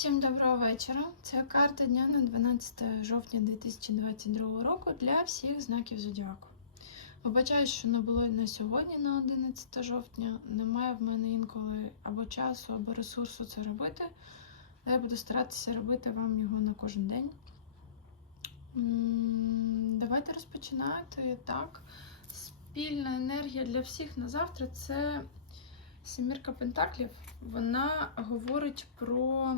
Всім доброго вечора. Це карта дня на 12 жовтня 2022 року для всіх знаків зодіаку. Вибачаю, що не було на сьогодні, на 11 жовтня. Немає в мене інколи або часу, або ресурсу це робити. Але я буду старатися робити вам його на кожен день. Давайте розпочинати. Так, спільна енергія для всіх на завтра це Сімірка Пентаклів. Вона говорить про,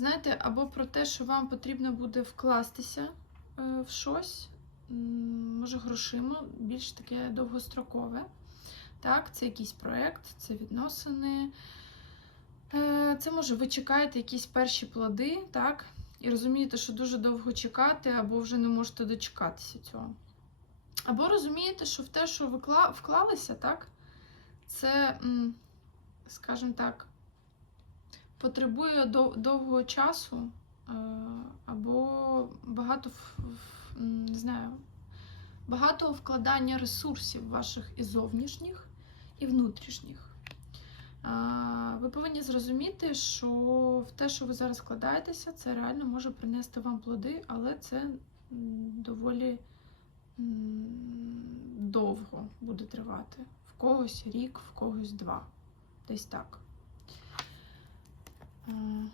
знаєте, або про те, що вам потрібно буде вкластися е, в щось, може, грошима, більш таке довгострокове. Так, це якийсь проєкт, це відносини. Е, Це може ви чекаєте якісь перші плоди, так? І розумієте, що дуже довго чекати, або вже не можете дочекатися цього. Або розумієте, що в те, що ви кла- вклалися, так? Це, скажімо так, потребує дов- довгого часу, е, або багато не знаю, багато вкладання ресурсів ваших і зовнішніх, і внутрішніх. Ви повинні зрозуміти, що в те, що ви зараз вкладаєтеся, це реально може принести вам плоди, але це доволі довго буде тривати. В когось рік, в когось два. Десь так. А,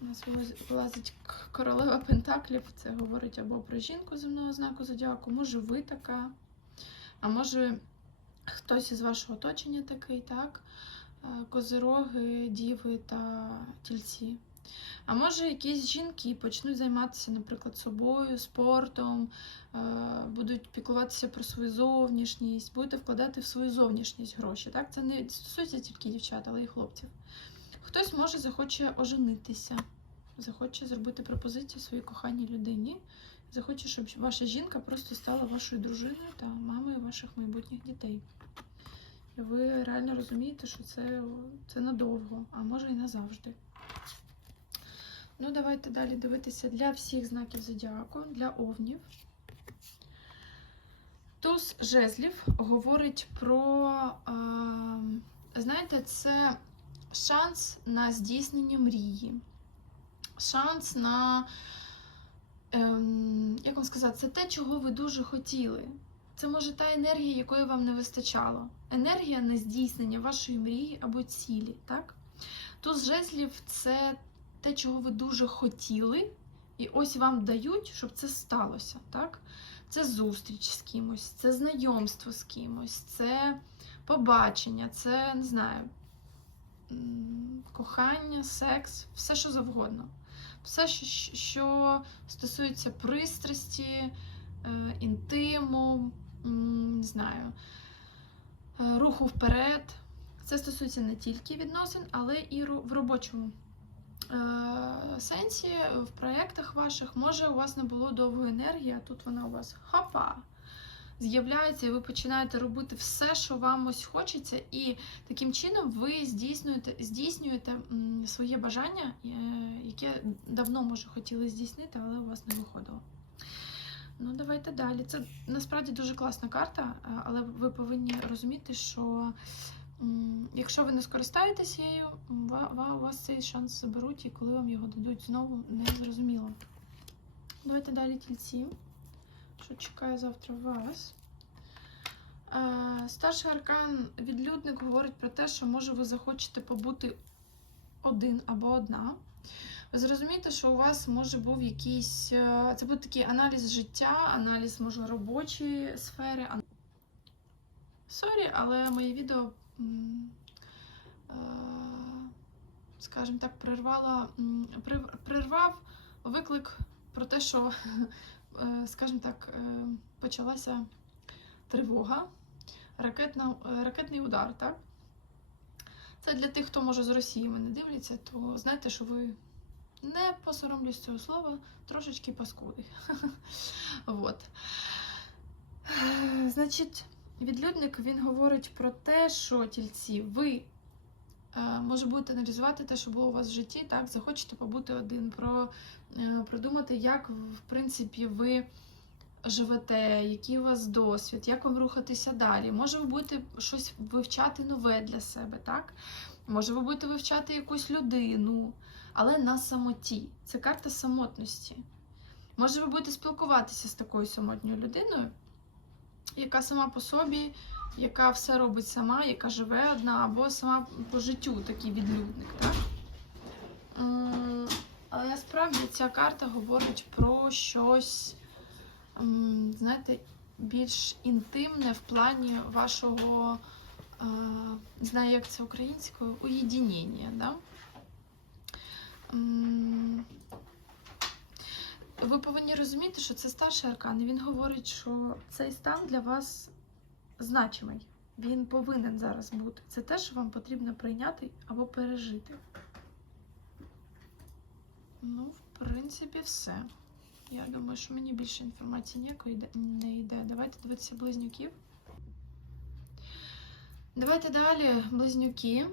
У нас вилазить королева Пентаклів. Це говорить або про жінку земного знаку зодіаку, може ви така, а може хтось із вашого оточення такий, так? Е, Козироги, діви та тільці. А може, якісь жінки почнуть займатися, наприклад, собою, спортом, е, будуть піклуватися про свою зовнішність, будете вкладати в свою зовнішність гроші. Так? Це не стосується тільки дівчат, але й хлопців. Хтось може захоче оженитися, захоче зробити пропозицію своїй коханій людині, захоче, щоб ваша жінка просто стала вашою дружиною та мамою ваших майбутніх дітей. І ви реально розумієте, що це, це надовго, а може і назавжди. Ну, давайте далі дивитися для всіх знаків зодіаку, для овнів. Туз жезлів говорить про, знаєте, це шанс на здійснення мрії, шанс на, ем, як вам сказати, це те, чого ви дуже хотіли. Це може та енергія, якої вам не вистачало. Енергія на здійснення вашої мрії або цілі. так? Туз жезлів це те, чого ви дуже хотіли, і ось вам дають, щоб це сталося. так? Це зустріч з кимось, це знайомство з кимось, це побачення, це не знаю, кохання, секс, все що завгодно. Все, що, стосується пристрасті, е, інтиму, не знаю, е, руху вперед. Це стосується не тільки відносин, але і в робочому е, сенсі, в проєктах ваших. Може, у вас не було довгої енергії, а тут вона у вас хапа. З'являється, і ви починаєте робити все, що вам ось хочеться, і таким чином ви здійснюєте, здійснюєте своє бажання, е, яке давно, може, хотіли здійснити, але у вас не виходило. Ну, давайте далі. Це насправді дуже класна карта, е, але ви повинні розуміти, що якщо ви не скористаєтеся ва- у вас цей шанс заберуть, і коли вам його дадуть знову, не зрозуміло. Давайте далі тільці. Що чекає завтра вас? Е, Старший аркан відлюдник говорить про те, що може ви захочете побути один або одна. Ви зрозумієте, що у вас може був якийсь. е, Це буде такий аналіз життя, аналіз, може, робочої сфери. Сорі, але моє відео, е, скажімо так, прервало, прервав виклик про те, що, скажімо так, е, почалася тривога, ракетна, е, ракетний удар, так? Це для тих, хто може з Росії мене дивляться, то знаєте, що ви не посоромлюсь цього слова, трошечки паскуди. Вот. Е, Значить, відлюдник він говорить про те, що тільці, ви е, може будете аналізувати те, що було у вас в житті, так, захочете побути один, про, е, продумати, як, в принципі, ви живете, який у вас досвід, як вам рухатися далі. Може, ви будете щось вивчати нове для себе, так? Може, ви будете вивчати якусь людину, але на самоті. Це карта самотності. Може, ви будете спілкуватися з такою самотньою людиною, яка сама по собі, яка все робить сама, яка живе одна, або сама по життю такий відлюдник. Так? Але насправді ця карта говорить про щось, знаєте, більш інтимне в плані вашого, е, не знаю, як це українською, уєдінення. Да? Ви повинні розуміти, що це старший аркан, і він говорить, що цей стан для вас значимий. Він повинен зараз бути. Це те, що вам потрібно прийняти або пережити. Ну, в принципі, все. Я думаю, що мені більше інформації ніякої не йде. Давайте дивитися близнюків. Давайте далі близнюки.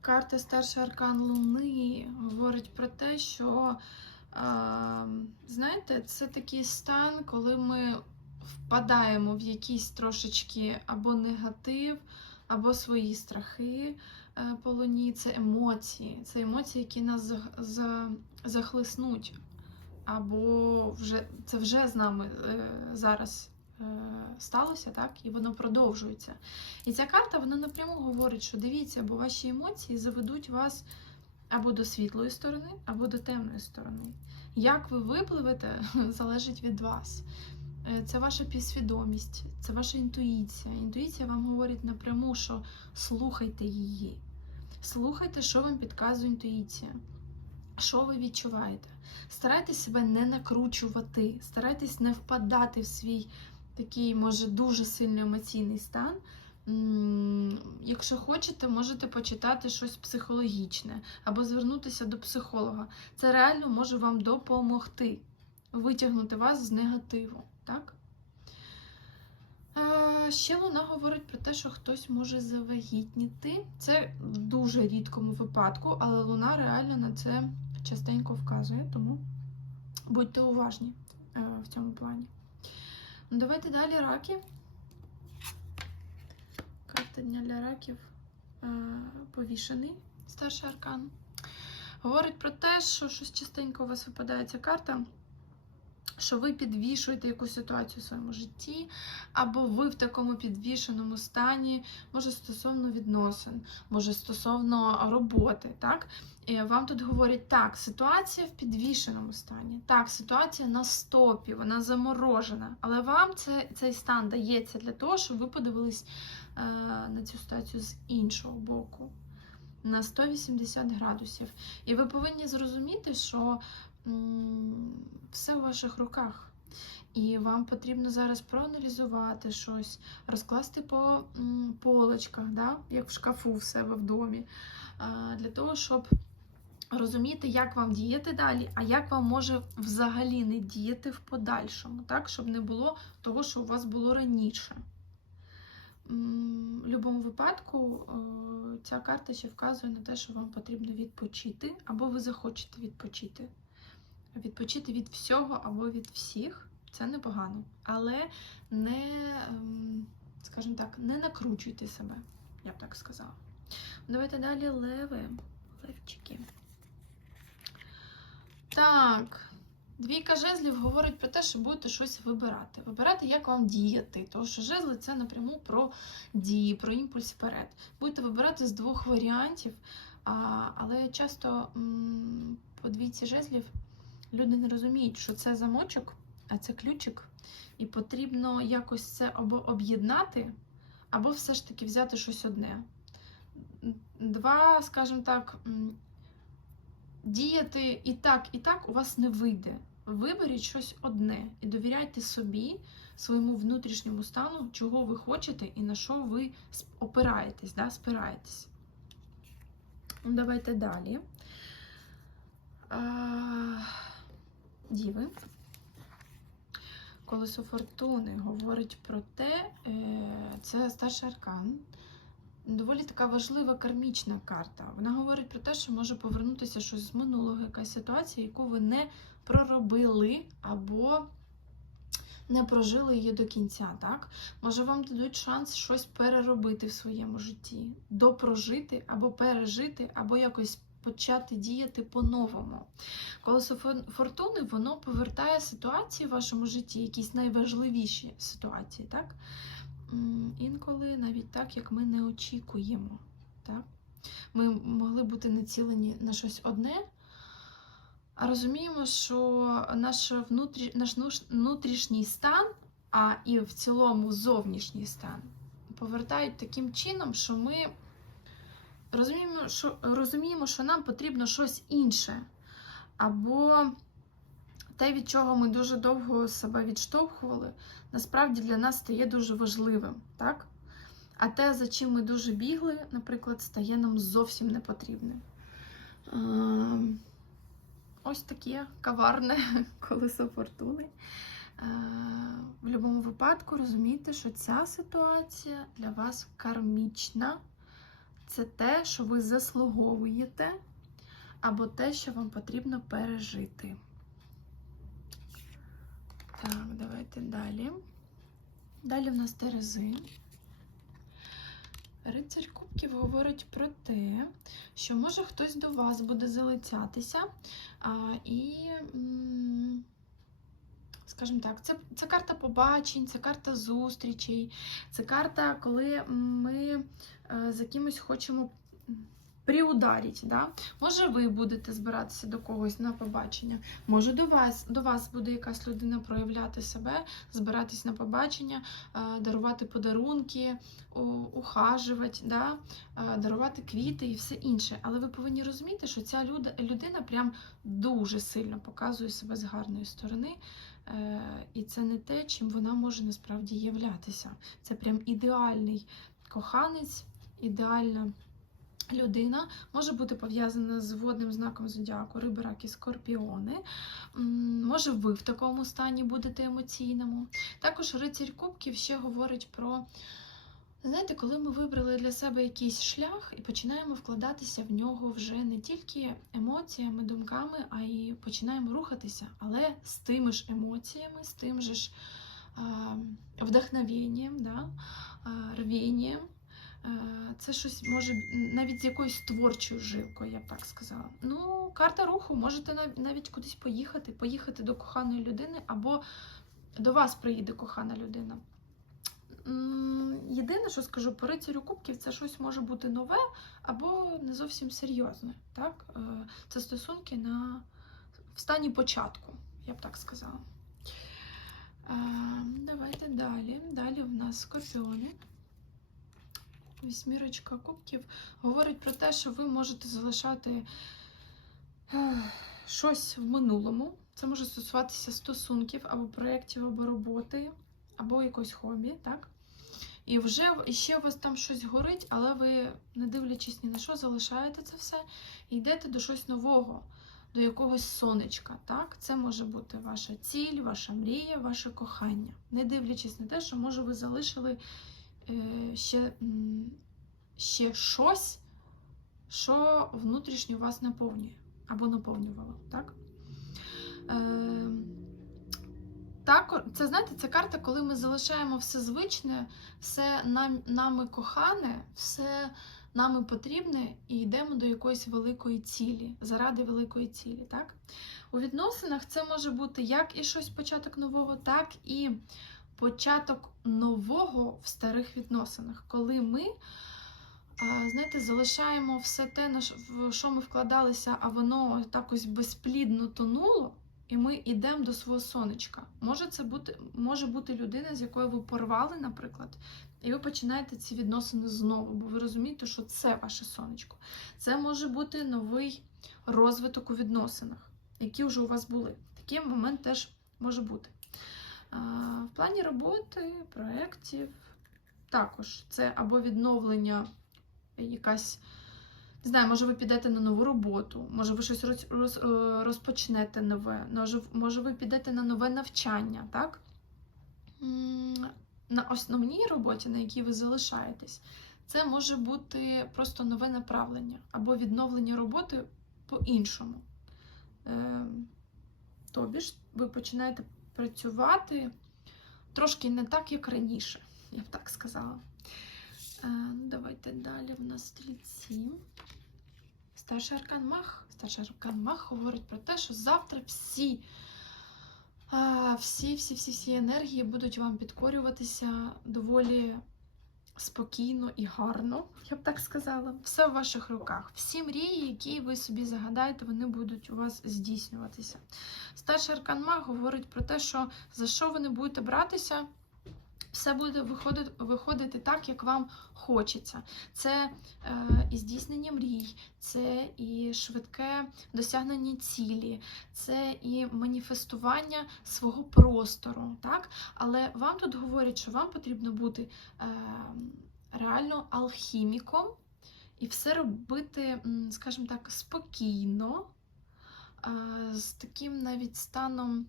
Карта старший аркан Луни говорить про те, що, е, знаєте, це такий стан, коли ми впадаємо в якийсь трошечки або негатив, або свої страхи е, по луні. Це емоції. Це емоції, які нас за- за- захлиснуть. Або вже це вже з нами е, зараз е, сталося, так? І воно продовжується. І ця карта вона напряму говорить, що дивіться, бо ваші емоції заведуть вас або до світлої сторони, або до темної сторони. Як ви випливете, залежить від вас. Е, Це ваша підсвідомість, це ваша інтуїція. Інтуїція вам говорить напряму, що слухайте її. Слухайте, що вам підказує інтуїція. Що ви відчуваєте? Старайтесь себе не накручувати, старайтесь не впадати в свій такий, може, дуже сильний емоційний стан. Якщо хочете, можете почитати щось психологічне або звернутися до психолога. Це реально може вам допомогти витягнути вас з негативу. Так? Е, Ще Луна говорить про те, що хтось може завагітніти. Це в дуже рідкому випадку, але Луна реально на це частенько вказує, тому будьте уважні е, в цьому плані. Ну, Давайте далі раки. Карта дня для раків е, повішений, старший аркан. Говорить про те, що щось частенько у вас випадає ця карта, що ви підвішуєте якусь ситуацію в своєму житті, або ви в такому підвішеному стані, може стосовно відносин, може стосовно роботи. так? І вам тут говорять, так, ситуація в підвішеному стані, так, ситуація на стопі, вона заморожена, але вам це, цей стан дається для того, щоб ви подивились е, на цю ситуацію з іншого боку. На 180 градусів. І ви повинні зрозуміти, що все в ваших руках. І вам потрібно зараз проаналізувати щось, розкласти по полочках, да? як в шкафу в себе в домі, е, для того, щоб розуміти, як вам діяти далі, а як вам може взагалі не діяти в подальшому, так? щоб не було того, що у вас було раніше. В будь-якому випадку е, ця карта ще вказує на те, що вам потрібно відпочити, або ви захочете відпочити. Відпочити від всього або від всіх це непогано. Але не, ем, скажімо так, не накручуйте себе, я б так сказала. Давайте далі леви. Левчики. Так. Двійка жезлів говорить про те, що будете щось вибирати. Вибирати, як вам діяти. Тому що жезли це напряму про дії, про імпульс вперед. Будете вибирати з двох варіантів, але часто по двійці жезлів люди не розуміють, що це замочок, а це ключик. І потрібно якось це або об'єднати, або все ж таки взяти щось одне. Два, скажімо так, діяти і так, і так у вас не вийде. Виберіть щось одне і довіряйте собі, своєму внутрішньому стану, чого ви хочете і на що ви опираєтесь, да, спираєтесь. Ну, Давайте далі. А, Діви. Колесо фортуни говорить про те, е, це старший аркан. доволі така важлива кармічна карта. Вона говорить про те, що може повернутися щось з минулого, якась ситуація, яку ви не проробили або не прожили її до кінця. Так? Може, вам дадуть шанс щось переробити в своєму житті, допрожити або пережити, або якось почати діяти по-новому. Колесо фортуни воно повертає ситуації в вашому житті, якісь найважливіші ситуації, так? Інколи навіть так, як ми не очікуємо. Так? Ми могли бути націлені на щось одне, а розуміємо, що наш, внутрі, наш внутрішній стан, а і в цілому зовнішній стан повертають таким чином, що ми розуміємо, що, розуміємо, що нам потрібно щось інше. Або те, від чого ми дуже довго себе відштовхували, насправді для нас стає дуже важливим. Так? А те, за чим ми дуже бігли, наприклад, стає нам зовсім не потрібним. Ем, Ось таке коварне колесо фортуни. Е, В будь-якому випадку розумійте, що ця ситуація для вас кармічна. Це те, що ви заслуговуєте, або те, що вам потрібно пережити. Так, давайте далі. Далі в нас Терези. Рицарь Кубків говорить про те, що може хтось до вас буде залицятися, а, і, м, скажімо так, це, це карта побачень, це карта зустрічей, це карта, коли ми е, за кимось хочемо приударити. Да? Може, ви будете збиратися до когось на побачення, може до вас, до вас буде якась людина проявляти себе, збиратись на побачення, е, дарувати подарунки, ухажувати, да? е, дарувати квіти і все інше. Але ви повинні розуміти, що ця людина прям дуже сильно показує себе з гарної сторони. Е, І це не те, чим вона може насправді являтися. Це прям ідеальний коханець, ідеальна людина може бути пов'язана з водним знаком зодіаку, риби, раки, скорпіони. Може, ви в такому стані будете емоційному. Також рицарь Кубків ще говорить про. Знаєте, коли ми вибрали для себе якийсь шлях і починаємо вкладатися в нього вже не тільки емоціями, думками, а й починаємо рухатися, але з тими ж емоціями, з тим же ж вдохновенням, да, рвінням. Це щось може навіть з якоюсь творчою жилкою, я б так сказала. Ну, карта руху, можете нав- навіть кудись поїхати, поїхати до коханої людини, або до вас приїде кохана людина. Єдине, що скажу по рицарю кубків, це щось може бути нове або не зовсім серйозне. Так? Е, Це стосунки на в стані початку, я б так сказала. Е, Давайте далі. Далі в нас скорпіони. Вісьмірочка кубків говорить про те, що ви можете залишати щось в минулому. Це може стосуватися стосунків або проєктів, або роботи, або якогось хобі, так? І вже ще у вас там щось горить, але ви, не дивлячись ні на що, залишаєте це все і йдете до щось нового, до якогось сонечка. Так? Це може бути ваша ціль, ваша мрія, ваше кохання. Не дивлячись на те, що може ви залишили е, ще, ще щось, що внутрішньо вас наповнює або наповнювало. Так? Е, так, це знаєте, це карта, коли ми залишаємо все звичне, все нам, нами кохане, все нами потрібне і йдемо до якоїсь великої цілі, заради великої цілі. Так? У відносинах це може бути як і щось початок нового, так і початок нового в старих відносинах, коли ми. Знаєте, залишаємо все те, в що ми вкладалися, а воно так безплідно тонуло, і ми йдемо до свого сонечка. Може це бути, може бути людина, з якою ви порвали, наприклад, і ви починаєте ці відносини знову, бо ви розумієте, що це ваше сонечко. Це може бути новий розвиток у відносинах, які вже у вас були. Такий момент теж може бути. В плані роботи, проєктів також це або відновлення якась. Не знаю, може ви підете на нову роботу, може ви щось роз, роз, е, розпочнете нове, може, може ви підете на нове навчання, так? На основній роботі, на якій ви залишаєтесь, це може бути просто нове направлення або відновлення роботи по-іншому. Е, Тобі ж ви починаєте працювати трошки не так, як раніше, я б так сказала. Е, Давайте далі в нас стрільці. Старший аркан Мах. Старший аркан Мах говорить про те, що завтра всі всі всі всі всі енергії будуть вам підкорюватися доволі спокійно і гарно, я б так сказала. Все в ваших руках. Всі мрії, які ви собі загадаєте, вони будуть у вас здійснюватися. Старший аркан Маг говорить про те, що за що ви не будете братися, все буде виходити, виходити так, як вам хочеться. Це е, і здійснення мрій, це і швидке досягнення цілі, це і маніфестування свого простору. Так? Але вам тут говорять, що вам потрібно бути е, реально алхіміком і все робити, скажімо так, спокійно, е, з таким навіть станом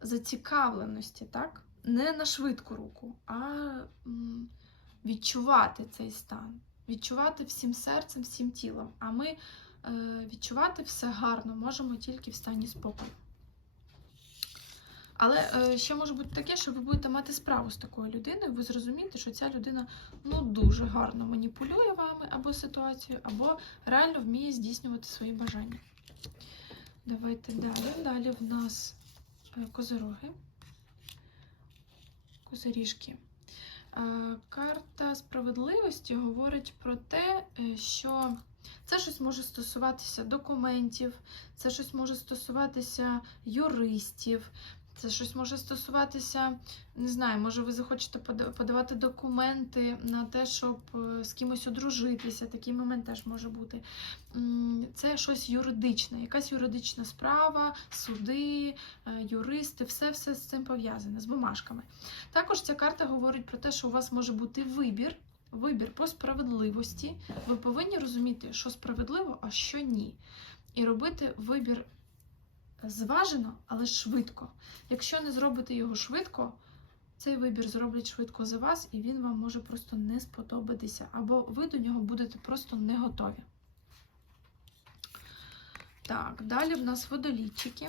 зацікавленості, так? Не на швидку руку, а відчувати цей стан, відчувати всім серцем, всім тілом. А ми е, відчувати все гарно можемо тільки в стані спокою. Але е, ще може бути таке, що ви будете мати справу з такою людиною, ви зрозумієте, що ця людина ну, дуже гарно маніпулює вами або ситуацією, або реально вміє здійснювати свої бажання. Давайте далі. Далі в нас е, козороги. Козиріжки. ріжки. Карта справедливості говорить про те, е, що це щось може стосуватися документів, це щось може стосуватися юристів, це щось може стосуватися, не знаю, може ви захочете подавати документи на те, щоб е, з кимось одружитися. Такий момент теж може бути. Це щось юридичне, якась юридична справа, суди, е, юристи, все, все з цим пов'язане, з бумажками. Також ця карта говорить про те, що у вас може бути вибір. Вибір по справедливості. Ви повинні розуміти, що справедливо, а що ні. І робити вибір зважено, але швидко. Якщо не зробите його швидко, цей вибір зроблять швидко за вас, і він вам може просто не сподобатися, або ви до нього будете просто не готові. Так, далі в нас водолічики.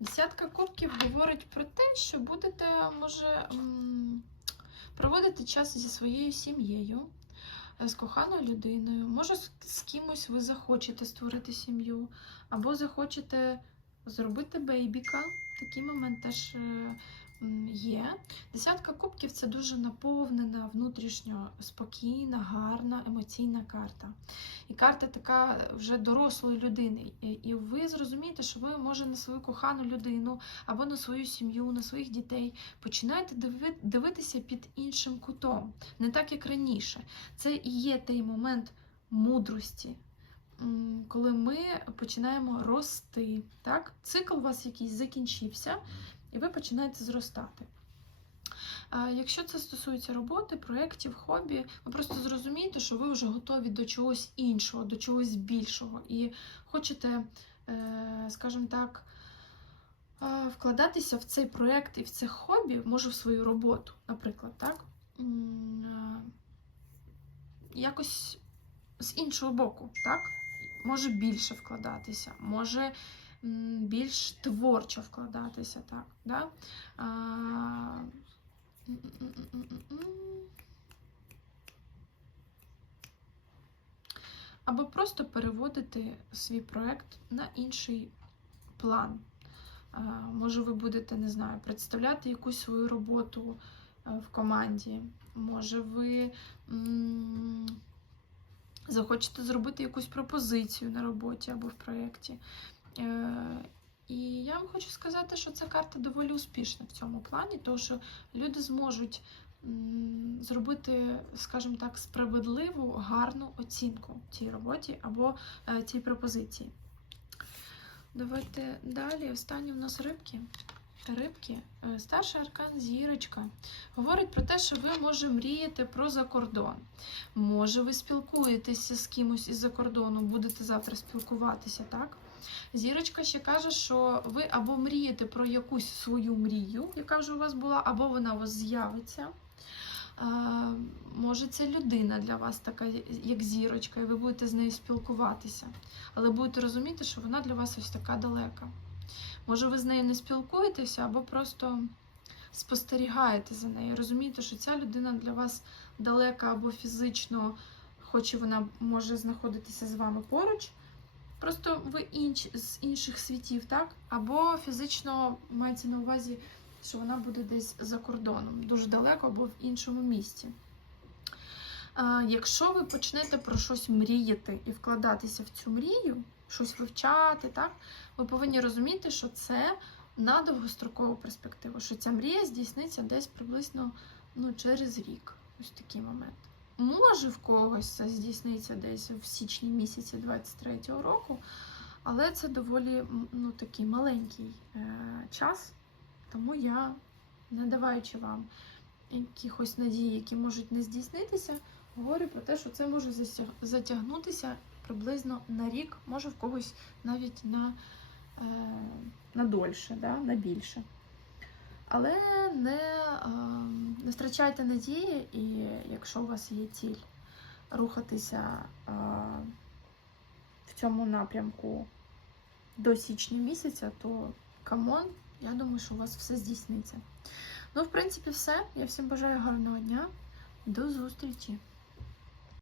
Десятка кубків говорить про те, що будете, може, проводити час зі своєю сім'єю, з коханою людиною. Може, з, кимось ви захочете створити сім'ю, або захочете зробити бейбіка. Такий момент теж е, є. Десятка кубків це дуже наповнена, внутрішньо спокійна, гарна, емоційна карта. І карта така вже дорослої людини. І- ви зрозумієте, що ви може на свою кохану людину або на свою сім'ю, на своїх дітей починаєте дивитися під іншим кутом, не так як раніше. Це і є той момент мудрості, коли ми починаємо рости. Так? Цикл у вас якийсь закінчився, і ви починаєте зростати. Якщо це стосується роботи, проєктів, хобі, ви просто зрозумієте, що ви вже готові до чогось іншого, до чогось більшого, і хочете, е, скажімо так, е, вкладатися в цей проєкт і в це хобі, може в свою роботу, наприклад, так? Е, Якось з іншого боку, так? Може більше вкладатися, може більш творчо вкладатися, так? Да? А. Або просто переводити свій проект на інший план. А, Може, ви будете, не знаю, представляти якусь свою роботу е, в команді. Може, ви захочете зробити якусь пропозицію на роботі або в проєкті. Е, І я вам хочу сказати, що ця карта доволі успішна в цьому плані, тому що люди зможуть зробити, скажімо так, справедливу, гарну оцінку цій роботі або е, цій пропозиції. Давайте далі. Останні в нас рибки. Рибки, Е, старший аркан зірочка. Говорить про те, що ви може мрієте про закордон. Може, ви спілкуєтеся з кимось із-за кордону, будете завтра спілкуватися, так? Зірочка ще каже, що ви або мрієте про якусь свою мрію, яка вже у вас була, або вона у вас з'явиться. Може, це людина для вас така, як зірочка, і ви будете з нею спілкуватися. Але будете розуміти, що вона для вас ось така далека. Може, ви з нею не спілкуєтеся, або просто спостерігаєте за нею. Розумієте, що ця людина для вас далека або фізично, хоч і вона може знаходитися з вами поруч. Просто ви інч, з інших світів, так? Або фізично мається на увазі, що вона буде десь за кордоном, дуже далеко або в іншому місці. А, Якщо ви почнете про щось мріяти і вкладатися в цю мрію, щось вивчати, так, ви повинні розуміти, що це на довгострокову перспективу, що ця мрія здійсниться десь приблизно ну, через рік. Ось такий момент. Може, в когось це здійсниться десь в січні місяці 23-го року, але це доволі ну, такий маленький е, час, тому я, не даваючи вам якихось надій, які можуть не здійснитися, говорю про те, що це може затягнутися приблизно на рік, може в когось навіть на, е, на дольше, да, на більше. Але не, не втрачайте надії, і якщо у вас є ціль рухатися в цьому напрямку до січня місяця, то камон, я думаю, що у вас все здійсниться. Ну, в принципі, все. Я всім бажаю гарного дня. До зустрічі!